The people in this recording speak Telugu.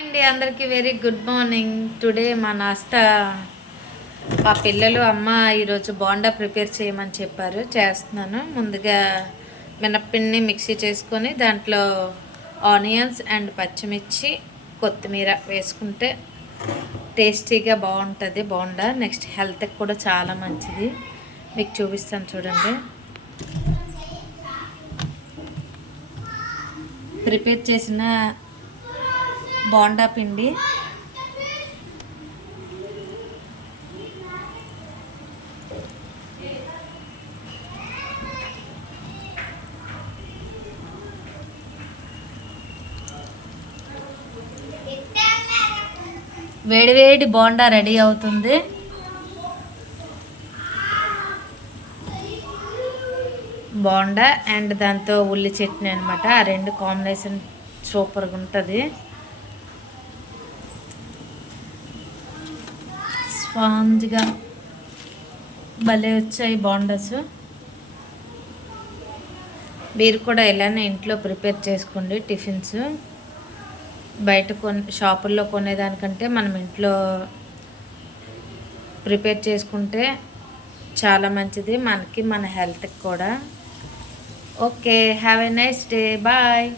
అండి అందరికీ వెరీ గుడ్ మార్నింగ్. టుడే మా నాస్తా మా పిల్లలు అమ్మ ఈరోజు బోండా ప్రిపేర్ చేయమని చెప్పారు, చేస్తున్నాను. ముందుగా మినప్పిండిని మిక్సీ చేసుకొని దాంట్లో ఆనియన్స్ అండ్ పచ్చిమిర్చి కొత్తిమీర వేసుకుంటే టేస్టీగా బాగుంటుంది బోండా. నెక్స్ట్ హెల్త్కి కూడా చాలా మంచిది. మీకు చూపిస్తాను చూడండి. ప్రిపేర్ చేసిన బోండా పిండి వేడివేడి బోండా రెడీ అవుతుంది. బోండా అండ్ దాంతో ఉల్లి చట్నీ అనమాట. ఆ రెండు కాంబినేషన్ సూపర్గా ఉంటుంది. స్పాంజ్గా భలే వచ్చాయి బోండాస్. మీరు కూడా ఇలానే ఇంట్లో ప్రిపేర్ చేసుకోండి టిఫిన్స్. బయట షాపుల్లో కొనేదానికంటే మనం ఇంట్లో ప్రిపేర్ చేసుకుంటే చాలా మంచిది మనకి, మన హెల్త్కి కూడా. Okay, have a nice day, bye.